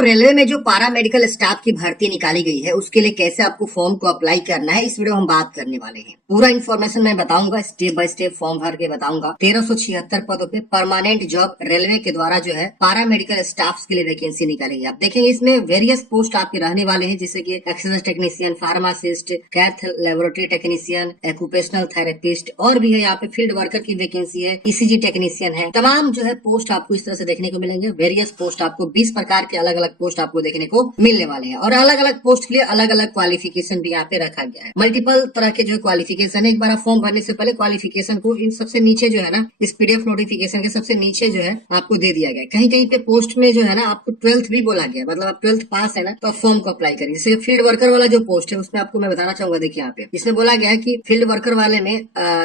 Railway में जो पारा मेडिकल स्टाफ की भर्ती निकाली गई है उसके लिए कैसे आपको फॉर्म को अप्लाई करना है इस वीडियो में हम बात करने वाले हैं। पूरा इन्फॉर्मेशन मैं बताऊंगा, स्टेप बाय स्टेप फॉर्म भर के बताऊंगा। 1376 पदों पे परमानेंट जॉब रेलवे के द्वारा जो है पारा मेडिकल स्टाफ के लिए वैकेंसी निकाली गई। आप देखेंगे इसमें वेरियस पोस्ट आपके रहने वाले हैं, जैसे की exercise technician, pharmacist, cath laboratory technician, occupational therapist और भी है। यहाँ पे फील्ड वर्कर की वैकेंसी है, ईसीजी टेक्नीशियन है। तमाम जो है पोस्ट आपको इस तरह से देखने को मिलेंगे। वेरियस पोस्ट आपको 20 प्रकार के अलग अलग पोस्ट आपको देखने को मिलने वाले हैं और अलग अलग पोस्ट के लिए अलग अलग क्वालिफिकेशन भी यहाँ पे रखा गया है। मल्टीपल तरह के जो क्वालिफिकेशन है। एक बार आप फॉर्म भरने से पहले क्वालिफिकेशन को इन सबसे नीचे जो है ना, इस पीडीएफ नोटिफिकेशन के सबसे नीचे जो है आपको दे दिया गया है। कहीं कहीं पे पोस्ट में जो है ना आपको 12th भी बोला गया, मतलब आप 12th पास है ना तो आप फॉर्म को अप्लाई करिए। जैसे फील्ड वर्कर वाला जो पोस्ट है उसमें आपको मैं बताना चाहूंगा, देखिए यहाँ पे इसमें बोला गया है कि फील्ड वर्कर वाले में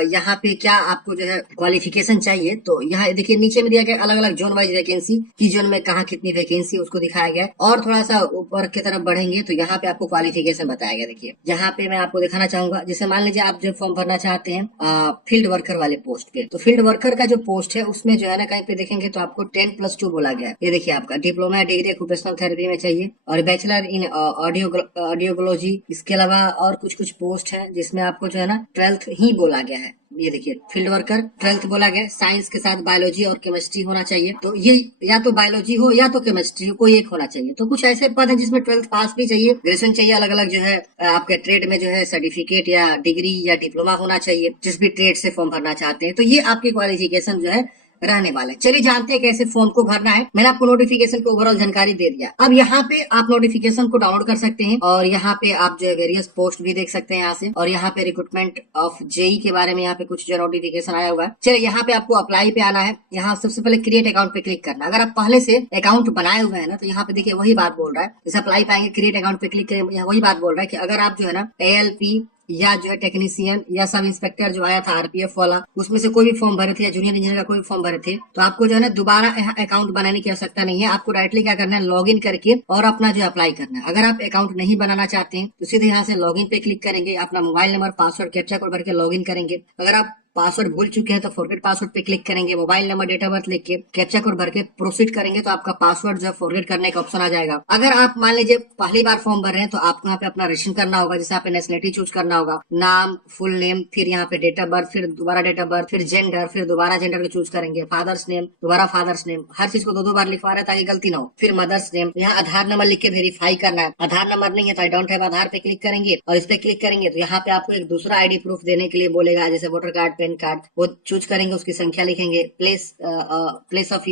यहाँ पे क्या आपको जो है क्वालिफिकेशन चाहिए। तो यहाँ देखिए नीचे में दिया गया अलग अलग जोन वाइज वैकेंसी, की जोन में कहाँ कितनी वैकेंसी उसको दिखाया गया है। और थोड़ा सा ऊपर की तरफ बढ़ेंगे तो यहाँ पे आपको क्वालिफिकेशन बताया गया। देखिए यहाँ पे मैं आपको दिखाना चाहूंगा, जैसे मान लीजिए आप जो फॉर्म भरना चाहते हैं फील्ड वर्कर वाले पोस्ट पे, तो फील्ड वर्कर का जो पोस्ट है उसमें जो है ना कहीं पे देखेंगे तो आपको 10+2 बोला गया है। ये देखिए आपका डिप्लोमा डिग्री ऑक्यूपेशनल थेरेपी में चाहिए और बैचलर इन ऑडियोलॉजी। इसके अलावा और कुछ पोस्ट है जिसमें आपको जो है ना 12th ही बोला गया है। ये देखिए फील्ड वर्कर 12th बोला गया। साइंस के साथ बायोलॉजी और केमिस्ट्री होना चाहिए। तो ये या तो बायोलॉजी हो या तो केमिस्ट्री हो, कोई एक होना चाहिए। तो कुछ ऐसे पद है जिसमें 12th पास भी चाहिए, ग्रेजुएशन चाहिए, अलग अलग जो है आपके ट्रेड में जो है सर्टिफिकेट या डिग्री या डिप्लोमा होना चाहिए। जिस भी ट्रेड से फॉर्म भरना चाहते हैं तो ये आपकी क्वालिफिकेशन जो है रहने वाले। चलिए जानते हैं कैसे फॉर्म को भरना है। मैंने आपको नोटिफिकेशन की ओवरऑल जानकारी दे दिया। अब यहाँ पे आप नोटिफिकेशन को डाउनलोड कर सकते हैं और यहाँ पे आप जो है वेरियस पोस्ट भी देख सकते हैं यहाँ से। और यहाँ पे रिक्रूटमेंट ऑफ जेई के बारे में यहाँ पे कुछ जो नोटिफिकेशन आया हुआ है। चलिए यहाँ पे आपको अप्लाई पे आना है। यहाँ सबसे पहले क्रिएट अकाउंट पे क्लिक करना है। अगर आप पहले से अकाउंट बनाए हुए हैं ना तो यहाँ पे देखिए वही बात बोल रहा है। जैसे अप्लाई पे आएंगे क्रिएट अकाउंट पे क्लिक करेंगे, वही बात बोल रहा है कि अगर आप जो है ना ALP या जो है टेक्नीशियन या सब इंस्पेक्टर जो आया था RPF वाला, उसमें से कोई भी फॉर्म भरे थे या जूनियर इंजीनियर का कोई भी फॉर्म भरे थे तो आपको जो है ना दोबारा अकाउंट बनाने की आवश्यकता नहीं है। आपको डायरेक्टली क्या करना है, लॉगिन करके और अपना जो अप्लाई करना है। अगर आप अकाउंट नहीं बनाना चाहते हैं तो सीधे यहाँ से लॉगिन पे क्लिक करेंगे, अपना mobile number, password, captcha code भर के लॉगिन करेंगे। अगर आप पासवर्ड भूल चुके हैं तो फॉरगेट पासवर्ड पे क्लिक करेंगे, mobile number, date of birth लिख के कैप्चा कोड भर के प्रोसीड करेंगे तो आपका पासवर्ड जो फॉरगेट करने का ऑप्शन आ जाएगा। अगर आप मान लीजिए पहली बार फॉर्म भर रहे हैं तो आपको यहाँ पे अपना रजिस्ट्रेशन करना होगा। जैसे आप नेशनलिटी चूज करना होगा, नाम, फुल नेम, फिर यहाँ पे डेट ऑफ बर्थ, फिर दोबारा डेट ऑफ बर्थ, फिर जेंडर, फिर दोबारा जेंडर को चूज करेंगे, फादर्स नेम, दोबारा फादर्स नेम, हर चीज को दो बार लिखवा रहे हैं ताकि गलती ना हो। फिर मदर्स नेम, यहाँ आधार नंबर लिख के वेरीफाई करना है। आधार नंबर नहीं है तो आई डोंट हैव आधार पे क्लिक करेंगे और इस पे क्लिक करेंगे तो यहाँ पे आपको एक दूसरा ID प्रूफ देने के लिए बोलेगा, जैसे वोटर कार्ड, पैन कार्ड, वो चूज करेंगे, उसकी संख्या लिखेंगे, प्लेस ऑफ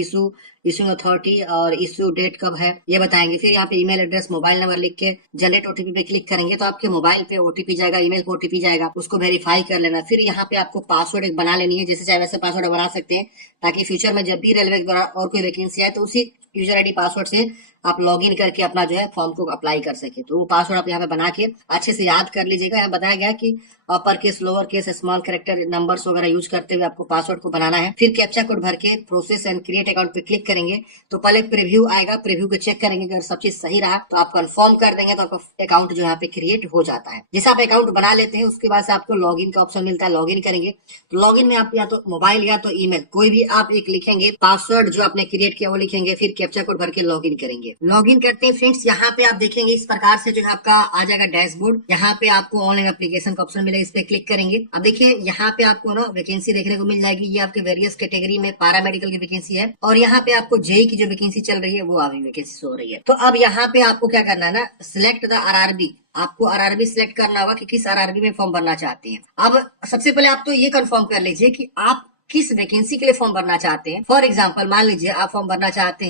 इश्यूइंग अथॉरिटी और इश्यू डेट कब है ये बताएंगे। फिर यहाँ पे ईमेल एड्रेस, मोबाइल नंबर लिख के जनरेट OTP पे क्लिक करेंगे तो आपके मोबाइल पे OTP जाएगा, ईमेल पे OTP जाएगा, उसको वेरीफाई कर लेना। फिर यहाँ पे आपको पासवर्ड एक बना लेनी है, जैसे चाहे वैसे पासवर्ड बना सकते हैं ताकि फ्यूचर में जब भी रेलवे के द्वारा और कोई वैकेंसी आए तो उसी यूजर ID पासवर्ड से आप लॉगिन करके अपना जो है फॉर्म को अप्लाई कर सके। तो वो पासवर्ड आप यहाँ पे बना के अच्छे से याद कर लीजिएगा। यहाँ बताया गया कि upper case, lower case, small character, numbers वगैरह यूज करते हुए आपको पासवर्ड को बनाना है। फिर कैप्चा कोड भर के प्रोसेस एंड क्रिएट अकाउंट पे क्लिक करेंगे तो पहले प्रीव्यू आएगा, प्रीव्यू को चेक करेंगे, अगर सब चीज सही रहा तो आप कंफर्म कर देंगे तो आपका अकाउंट जो यहाँ पे क्रिएट हो जाता है। जैसे आप अकाउंट बना लेते हैं उसके बाद से आपको लॉगिन का ऑप्शन मिलता है, लॉगिन करेंगे तो लॉगिन में आप या तो मोबाइल या तो ईमेल कोई भी आप एक लिखेंगे, पासवर्ड जो आपने क्रिएट किया वो लिखेंगे, फिर कैप्चा कोड भर के लॉगिन करेंगे। लॉगिन करते हैं फ्रेंड्स, यहाँ पे आप देखेंगे इस प्रकार से जो है आपका आ जाएगा डैशबोर्ड। यहाँ पे आपको ऑनलाइन एप्लीकेशन का ऑप्शन मिलेगा, इस पे क्लिक करेंगे। अब देखिए यहाँ पे आपको ना वैकेंसी देखने को मिल जाएगी। ये आपके वेरियस कैटेगरी में पैरामेडिकल की वैकेंसी है और यहाँ पे आपको जेई की जो वैकेंसी चल रही है वो अभी वैकेंसी शो हो रही है। तो अब यहाँ पे आपको क्या करना है ना, सिलेक्ट द RRB, आपको RRB सिलेक्ट करना होगा कि किस RRB में फॉर्म भरना चाहते हैं। अब सबसे पहले आप तो ये कंफर्म कर लीजिए कि आप किस वैकेंसी के लिए फॉर्म भरना चाहते हैं। फॉर एग्जांपल मान लीजिए आप फॉर्म भरना चाहते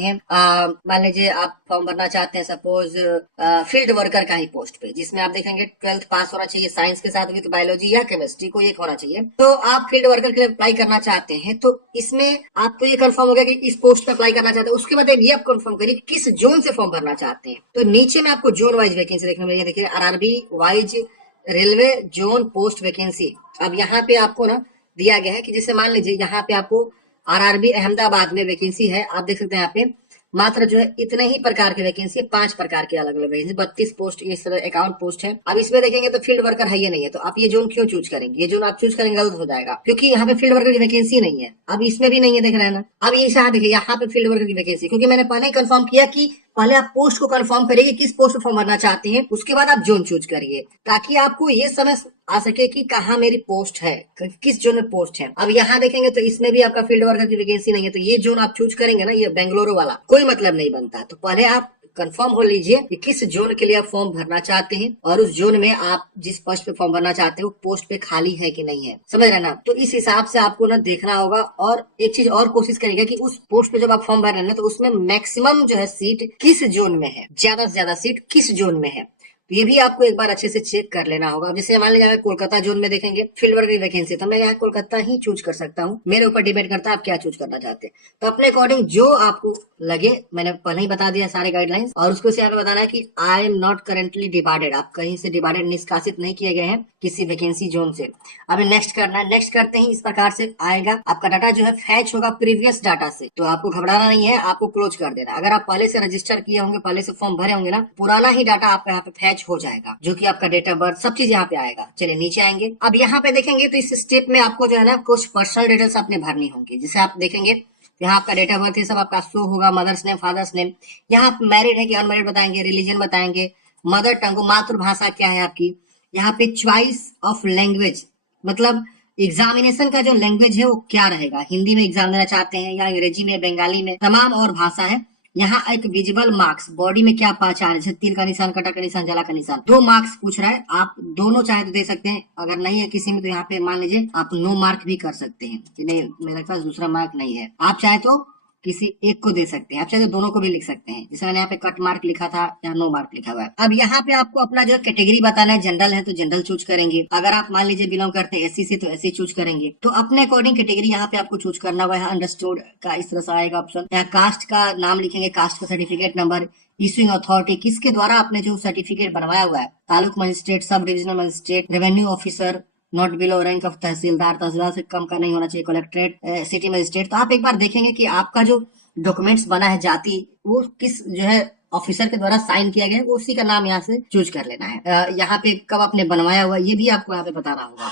हैं, सपोज फील्ड वर्कर का ही पोस्ट पे, जिसमें आप देखेंगे 12th पास होना चाहिए, साइंस के साथ विद बायोलॉजी या केमिस्ट्री को एक होना चाहिए। तो आप फील्ड वर्कर के लिए अप्लाई करना चाहते हैं तो इसमें आपको ये कंफर्म हो गया कि इस पोस्ट पे अप्लाई करना चाहते हैं। उसके बाद ये आप कंफर्म करिए किस जोन से फॉर्म भरना चाहते हैं। तो नीचे में आपको जोन वाइज वैकेंसी देखने में देखिए, RRB wise railway zone post vacancy. अब यहाँ पे आपको ना दिया गया है कि जैसे मान लीजिए यहाँ पे आपको RRB अहमदाबाद में वैकेंसी है, आप देख सकते हैं यहाँ पे मात्र जो है इतने ही प्रकार की वैकेंसी, 5 प्रकार के अलग अलग वैकेंसी, 32 पोस्ट इस तरह अकाउंट पोस्ट है। अब इसमें देखेंगे तो फील्ड वर्कर है ये नहीं है, तो आप ये जोन क्यों चूज करेंगे? ये जोन आप चूज करेंगे गलत हो जाएगा क्योंकि यहाँ पे फील्ड वर्कर की वैकेंसी नहीं है। अब इसमें भी नहीं है, देख रहे हैं ना। अब ये देखिए यहाँ पे फील्ड वर्कर की वैकेंसी, क्योंकि मैंने पहले ही कंफर्म किया कि पहले आप पोस्ट को कंफर्म करिए किस पोस्ट पे फॉर्म भरना चाहते हैं, उसके बाद आप जोन चूज करिए, ताकि आपको ये समझ आ सके कि कहाँ मेरी पोस्ट है, किस जोन में पोस्ट है। अब यहाँ देखेंगे तो इसमें भी आपका फील्ड वर्कर की वैकेंसी नहीं है, तो ये जोन आप चूज करेंगे ना, ये बेंगलुरु वाला कोई मतलब नहीं बनता। तो पहले आप कंफर्म हो लीजिए कि किस जोन के लिए आप फॉर्म भरना चाहते हैं, और उस जोन में आप जिस पोस्ट पे फॉर्म भरना चाहते हैं वो पोस्ट पे खाली है कि नहीं है, समझ रहे ना। तो इस हिसाब से आपको ना देखना होगा, और एक चीज और कोशिश करिएगा कि उस पोस्ट पे जब आप फॉर्म भर रहे हैं ना, तो उसमें मैक्सिमम जो है सीट किस जोन में है, ज्यादा से ज्यादा सीट किस जोन में है, तो ये भी आपको एक बार अच्छे से चेक कर लेना होगा। जैसे मान लीजिए कोलकाता जोन में देखेंगे फील्ड वर्क की वैकेंसी, तो मैं यहाँ कोलकाता ही चूज कर सकता हूँ, मेरे ऊपर डिपेंड करता है आप क्या चूज करना चाहते हैं। तो अपने अकॉर्डिंग जो आपको लगे, मैंने पहले ही बता दिया सारे गाइडलाइंस, और उसको यहाँ पे बताना है कि I am not currently divided, आप कहीं से डिवाइडेड निष्कासित नहीं किए गए हैं किसी वैकेंसी जोन से। अभी नेक्स्ट करना है, नेक्स्ट करते ही इस प्रकार से आएगा, आपका डाटा जो है फैच होगा प्रीवियस डाटा से, तो आपको घबराना नहीं है, आपको क्लोज कर देना। अगर आप पहले से रजिस्टर किए होंगे, पहले से फॉर्म भरे होंगे ना, पुराना ही डाटा आपका यहाँ पे फैच हो जाएगा, जो कि आपका डेट ऑफ बर्थ सब चीज यहाँ पे आएगा। चलिए नीचे आएंगे, अब यहाँ पे देखेंगे तो इस स्टेप में आपको जो है ना कुछ पर्सनल डिटेल्स अपने भरनी होंगी। जैसे आप देखेंगे यहाँ आपका डेट ऑफ बर्थ है, सब आपका शो होगा, मदर्स नेम, फादर्स नेम, यहाँ आप मैरिड है कि अनमैरिड बताएंगे, रिलीजन बताएंगे, मदर टंग मातृभाषा क्या है आपकी, यहाँ पे चॉइस ऑफ लैंग्वेज, मतलब एग्जामिनेशन का जो लैंग्वेज है वो क्या रहेगा, हिंदी में एग्जाम देना चाहते हैं या अंग्रेजी में, बंगाली में, तमाम और भाषा है। यहाँ एक विजिबल मार्क्स, बॉडी में क्या पहचान है, जैसे तीर का निशान, कटा का निशान, जला का निशान, 2 मार्क्स पूछ रहा है, आप दोनों चाहे तो दे सकते हैं, अगर नहीं है किसी में तो यहाँ पे मान लीजिए आप नो मार्क भी कर सकते हैं कि नहीं मेरे पास दूसरा मार्क नहीं है, आप चाहे तो किसी एक को दे सकते हैं, आप चाहे तो दोनों को भी लिख सकते हैं, जैसे मैंने यहाँ पे कट मार्क लिखा था या नो मार्क लिखा हुआ है। अब यहाँ पे आपको अपना जो कैटेगरी बताना है, जनरल है तो जनरल चूज करेंगे, अगर आप मान लीजिए बिलोंग करते हैं एससी से तो एससी चूज करेंगे, तो अपने अकॉर्डिंग कैटेगरी यहाँ पे आपको चूज करना हुआ है। अंडरस्टूड का इस तरह से आएगा ऑप्शन, यहाँ कास्ट का नाम लिखेंगे, कास्ट का सर्टिफिकेट नंबर, इश्यूइंग अथॉरिटी, किसके द्वारा आपने जो सर्टिफिकेट बनवाया हुआ है, taluk magistrate, sub divisional magistrate, revenue officer, not below rank of tahsildar, tahsildar से कम का नहीं होना चाहिए, कलेक्ट्रेट, सिटी मजिस्ट्रेट। तो आप एक बार देखेंगे कि आपका जो डॉक्यूमेंट्स बना है जाति, वो किस जो है ऑफिसर के द्वारा साइन किया गया है, वो उसी का नाम यहाँ से चूज कर लेना है। यहाँ पे कब आपने बनवाया हुआ ये भी आपको यहाँ पे बताना होगा।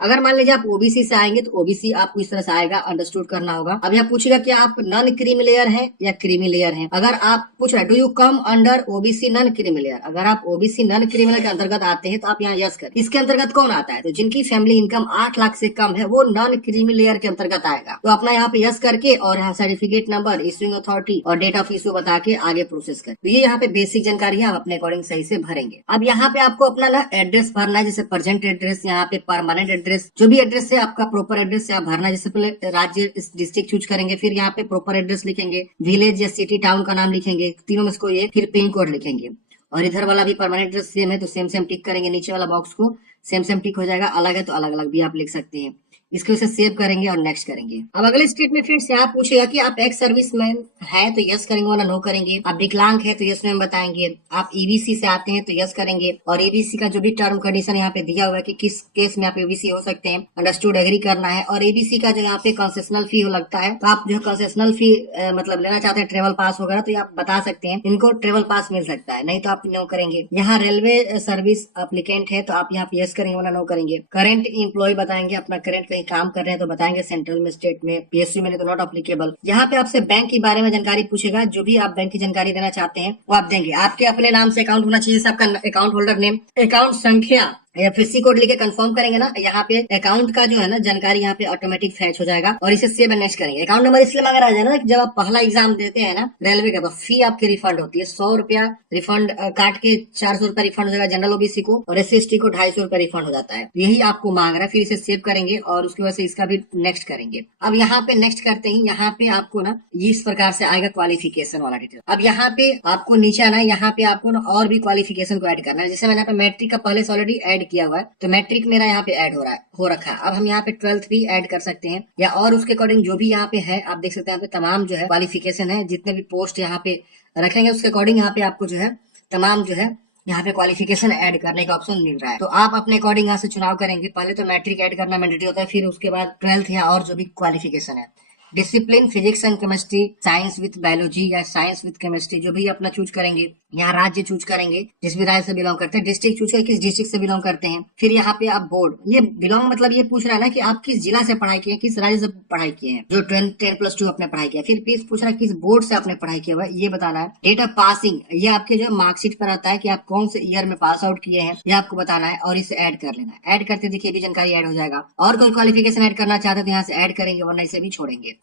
अगर मान लीजिए आप ओबीसी से आएंगे तो ओबीसी आपको इस तरह से आएगा, अंडरस्टूड करना होगा। अब यहाँ पूछेगा कि आप नॉन क्रीमी लेयर है या क्रीमी लेयर है। अगर आप पूछ रहे do you come under OBC non creamy layer, अगर आप ओबीसी नॉन क्रीमी लेयर के अंतर्गत आते हैं तो आप यहाँ यस करें। इसके अंतर्गत कौन आता है, तो जिनकी फैमिली इनकम 8 लाख से कम है वो नॉन क्रीमी लेयर के अंतर्गत आएगा। तो अपना यहाँ पे यस करके और यहाँ सर्टिफिकेट नंबर, इश्यूइंग अथॉरिटी और डेट ऑफ इश्यू बता के आगे प्रोसेस कर। तो ये यहाँ पे बेसिक जानकारी है, आप अपने अकॉर्डिंग सही से भरेंगे। अब यहाँ पे आपको अपना ना एड्रेस भरना है, जैसे प्रेजेंट एड्रेस, यहाँ पे परमानेंट एड्रेस, जो भी एड्रेस है आपका प्रॉपर एड्रेस से आप भरना। जैसे पहले राज्य डिस्ट्रिक्ट चूज करेंगे, फिर यहाँ पे प्रॉपर एड्रेस लिखेंगे, विलेज या सिटी टाउन का नाम लिखेंगे, तीनों में से कोई एक, फिर पिन कोड लिखेंगे। और इधर वाला भी परमानेंट एड्रेस सेम है तो सेम सेम टिक करेंगे, नीचे वाला बॉक्स को सेम सेम टिक हो जाएगा, अलग है तो अलग अलग भी आप लिख सकते हैं। इसको इसे सेव करेंगे और नेक्स्ट करेंगे। अब अगले स्टेट में फ्रेंड्स यहाँ पूछेगा कि आप एक्स सर्विसमैन है तो यस करेंगे वरना नो करेंगे, आप विकलांग है तो यस में बताएंगे, आप ईबीसी से आते हैं तो यस करेंगे, और ईबीसी का जो भी टर्म कंडीशन यहाँ पे दिया हुआ है कि किस केस में आप ईबीसी हो सकते हैं, अंडरस्टूड एग्री करना है। और ईबीसी का जो यहाँ पे कंसेशनल फी लगता है, तो आप जो कंसेशनल फी मतलब लेना चाहते हैं ट्रेवल पास वगैरह, तो आप बता सकते हैं इनको ट्रेवल पास मिल सकता है, नहीं तो आप नो करेंगे। यहाँ रेलवे सर्विस अप्लीकेंट है तो आप यहाँ पे यस करेंगे वरना नो करेंगे। करंट एम्प्लॉय बताएंगे, अपना करंट कहीं काम कर रहे हैं तो बताएंगे, सेंट्रल में, स्टेट में, पीएसयू में तो नॉट अप्लीकेबल। यहाँ पे आपसे बैंक के बारे में जानकारी पूछेगा, जो भी आप बैंक की जानकारी देना चाहते हैं वो आप देंगे। आपके अपने नाम से अकाउंट होना चाहिए, आपका अकाउंट होल्डर नेम, अकाउंट संख्या या फिर सी कोड लेके कंफर्म करेंगे ना, यहाँ पे अकाउंट का जो है ना जानकारी यहाँ पे ऑटोमेटिक फैच हो जाएगा और इसे सेव एंड नेक्स्ट करेंगे। अकाउंट नंबर इसलिए मांगा जाए ना, जब आप पहला एग्जाम देते हैं ना रेलवे का, तो फी आपकी रिफंड होती है, 100 रुपया रिफंड काट के 400 रुपया रिफंड हो जाएगा जनरल ओबीसी को, और SC/ST को 250 रुपया रिफंड हो जाता है। यही आपको मांग रहा है, फिर इसे सेव करेंगे और उसकी वजह से इसका भी नेक्स्ट करेंगे। अब यहाँ पे नेक्स्ट करते ही यहाँ पे आपको ना ये इस प्रकार से आएगा क्वालिफिकेशन वाला डिटेल। अब यहाँ पे आपको नीचे आना है, यहाँ पे आपको ना और भी क्वालिफिकेशन को ऐड करना है। जैसे मैंने यहाँ पे मैट्रिक का पहले से ऑलरेडी ऐड किया हुआ है, तो मैट्रिक मेरा यहाँ पे ऐड हो रखा है। अब हम यहाँ पे 12th भी ऐड कर सकते हैं, या और उसके अकॉर्डिंग जो भी यहाँ पे है आप देख सकते हैं, यहाँ पे तमाम जो है क्वालिफिकेशन है, जितने भी पोस्ट यहाँ पे रखेंगे उसके अकॉर्डिंग यहाँ पे आपको जो है तमाम जो है यहाँ पे क्वालिफिकेशन ऐड करने का ऑप्शन मिल रहा है। तो आप अपने अकॉर्डिंग यहाँ से चुनाव करेंगे, पहले तो मैट्रिक ऐड करना मैंडेटरी होता है, फिर उसके बाद 12th या और जो भी क्वालिफिकेशन है। Discipline physics and chemistry, science with biology या साइंस विद केमिस्ट्री, जो भी अपना चूज करेंगे। यहाँ राज्य चूज करेंगे, जिस भी राज्य से बिलोंग करते हैं, डिस्ट्रिक्ट चूज करें किस डिस्ट्रिक्ट से बिलोंग करते हैं। फिर यहाँ पे आप बोर्ड, ये बिलोंग मतलब ये पूछ रहा है ना कि आप किस जिला से पढ़ाई किए, किस राज्य से पढ़ाई किए हैं, जो 10+2 आपने पढ़ाई किया। फिर पीस पूछ रहा है किस बोर्ड से आपने पढ़ाई किया हुआ है, ये बताना है। डेट ऑफ पासिंग, ये आपके जो मार्कशीट पर आता है कि आप कौन से ईयर में पास आउट किए हैं, ये आपको बताना है और इसे ऐड कर लेना है। ऐड करते देखिए भी जानकारी ऐड हो जाएगा। और कोई क्वालिफिकेशन ऐड करना चाहते हैं तो यहाँ से ऐड करेंगे, वरना इसे भी छोड़ेंगे।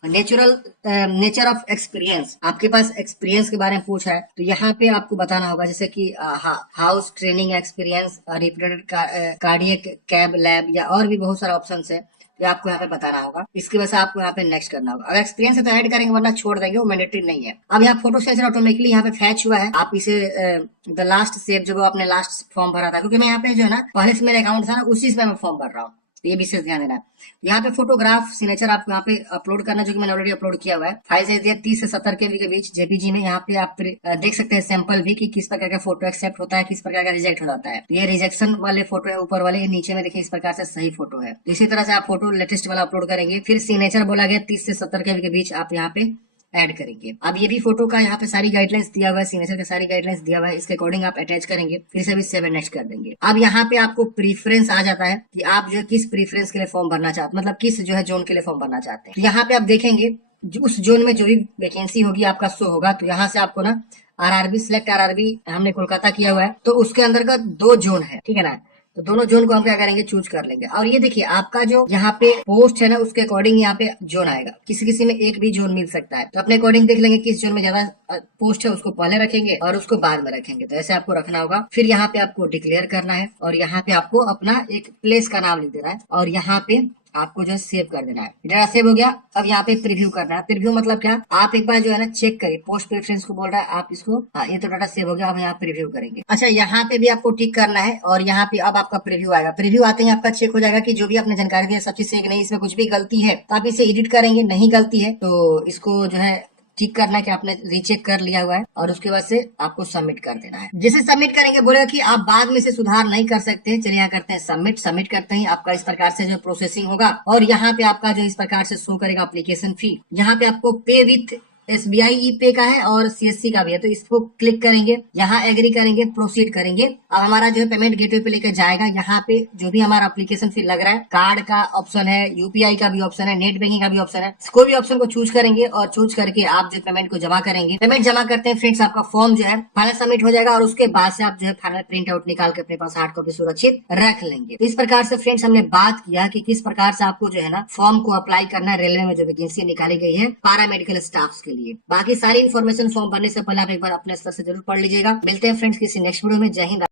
नेचर ऑफ एक्सपीरियंस, आपके पास एक्सपीरियंस के बारे में पूछा है तो यहाँ पे आपको बताना होगा, जैसे कि house training experience, repeated cardiac cab lab, या और भी बहुत सारे ऑप्शन है, ये आपको यहाँ पे बताना होगा। इसकी वजह से आपको यहाँ पे नेक्स्ट करना होगा। अगर एक्सपीरियंस है तो ऐड करेंगे, वरना छोड़ देंगे, वो मैंडेटरी नहीं है। अब यहाँ फोटो सेंसर ऑटोमेटिकली यहाँ पे फैच हुआ है। आप इसे द लास्ट सेव, जो आपने लास्ट फॉर्म भरा था, क्योंकि मैं यहाँ पे जो है ना पहले से मेरा अकाउंट था ना, उसी से मैं फॉर्म भर रहा हूँ, ये विशेष ध्यान देना है। यहाँ पे फोटोग्राफ सिग्नेचर आपको यहाँ पे अपलोड करना, जो कि मैंने ऑलरेडी अपलोड किया हुआ है। फाइल साइज दिया 30 से 70 KB के बीच जेपीजी में। यहाँ पे आप देख सकते हैं सैंपल भी कि किस प्रकार का फोटो एक्सेप्ट होता है, किस प्रकार का रिजेक्ट हो जाता है। ये रिजेक्शन वाले फोटो है ऊपर वाले, नीचे में देखिए इस प्रकार से सही फोटो है। इसी तरह से आप फोटो लेटेस्ट वाला अपलोड करेंगे। फिर सिग्नेचर बोला गया 30 से 70 KB के बीच आप यहाँ पे ऐड करेंगे। अब ये भी फोटो का यहाँ पे सारी गाइडलाइंस दिया हुआ है, सिग्नेचर का सारी गाइडलाइंस दिया हुआ है, इसके अकॉर्डिंग आप अटैच करेंगे। फिर से भी सेव एंड नेक्स्ट कर देंगे। अब यहाँ पे आपको प्रीफरेंस आ जाता है कि आप जो है किस प्रीफरेंस के लिए फॉर्म भरना चाहते हैं, मतलब किस जो है जोन के लिए फॉर्म भरना चाहते हैं। तो यहाँ पे आप देखेंगे उस जोन में जो भी वैकेंसी होगी आपका शो होगा। तो यहाँ से आपको ना आरआरबी सिलेक्ट, आरआरबी हमने कोलकाता किया हुआ है, तो उसके अंदर का 2 जोन है, ठीक है ना। तो दोनों जोन को हम क्या करेंगे, चूज कर लेंगे। और ये देखिए आपका जो यहाँ पे पोस्ट है ना, उसके अकॉर्डिंग यहाँ पे जोन आएगा। किसी किसी में एक भी जोन मिल सकता है, तो अपने अकॉर्डिंग देख लेंगे किस जोन में ज्यादा पोस्ट है, उसको पहले रखेंगे और उसको बाद में रखेंगे। तो ऐसे आपको रखना होगा। फिर यहाँ पे आपको डिक्लेयर करना है और यहाँ पे आपको अपना एक प्लेस का नाम लिख देना है और यहाँ पे आपको जो है सेव कर देना है। डाटा सेव हो गया। अब यहाँ पे प्रीव्यू करना है। प्रीव्यू मतलब क्या, आप एक बार जो है ना चेक करिए, पोस्ट प्रेफरेंस को बोल रहा है, आप इसको, हाँ ये तो डाटा सेव हो गया। अब यहाँ प्रीव्यू करेंगे। अच्छा यहाँ पे भी आपको टिक करना है और यहाँ पे अब आपका प्रीव्यू आएगा। प्रीव्यू आते ही आपका चेक हो जाएगा कि जो भी आपने जानकारी दी है सब चीज सही नहीं, इसमें कुछ भी गलती है तो आप इसे एडिट करेंगे, नहीं गलती है तो इसको जो है ठीक करना है कि आपने रीचेक कर लिया हुआ है और उसके बाद से आपको सबमिट कर देना है। जैसे सबमिट करेंगे बोलेगा कि आप बाद में से सुधार नहीं कर सकते। चलिए यहाँ करते हैं सबमिट। सबमिट करते ही आपका इस प्रकार से जो प्रोसेसिंग होगा और यहाँ पे आपका जो इस प्रकार से शो करेगा एप्लीकेशन फी। यहाँ पे आपको पे विथ SBI ई पे का है और CSC का भी है, तो इसको क्लिक करेंगे, यहाँ एग्री करेंगे, प्रोसीड करेंगे। अब हमारा जो है पेमेंट गेटवे पे लेकर जाएगा। यहाँ पे जो भी हमारा एप्लीकेशन फी लग रहा है, कार्ड का ऑप्शन है, UPI का भी ऑप्शन है, नेट बैंकिंग का भी ऑप्शन है, कोई भी ऑप्शन को चूज करेंगे और चूज करके आप जो पेमेंट को जमा करेंगे। पेमेंट जमा करते हैं फ्रेंड्स, आपका फॉर्म जो है फाइनल सबमिट हो जाएगा और उसके बाद से आप जो है फाइनल प्रिंट आउट निकाल के अपने पास हार्ड कॉपी सुरक्षित रख लेंगे। इस प्रकार से फ्रेंड्स हमने बात किया कि किस प्रकार से आपको जो है ना फॉर्म को अप्लाई करना है। रेलवे में जो वैकेंसी निकाली गई है पैरामेडिकल स्टाफ के लिए। बाकी सारी इन्फॉर्मेशन फॉर्म भरने से पहले आप एक बार अपने स्तर से जरूर पढ़ लीजिएगा। मिलते हैं फ्रेंड्स किसी नेक्स्ट वीडियो में। जय हिंद।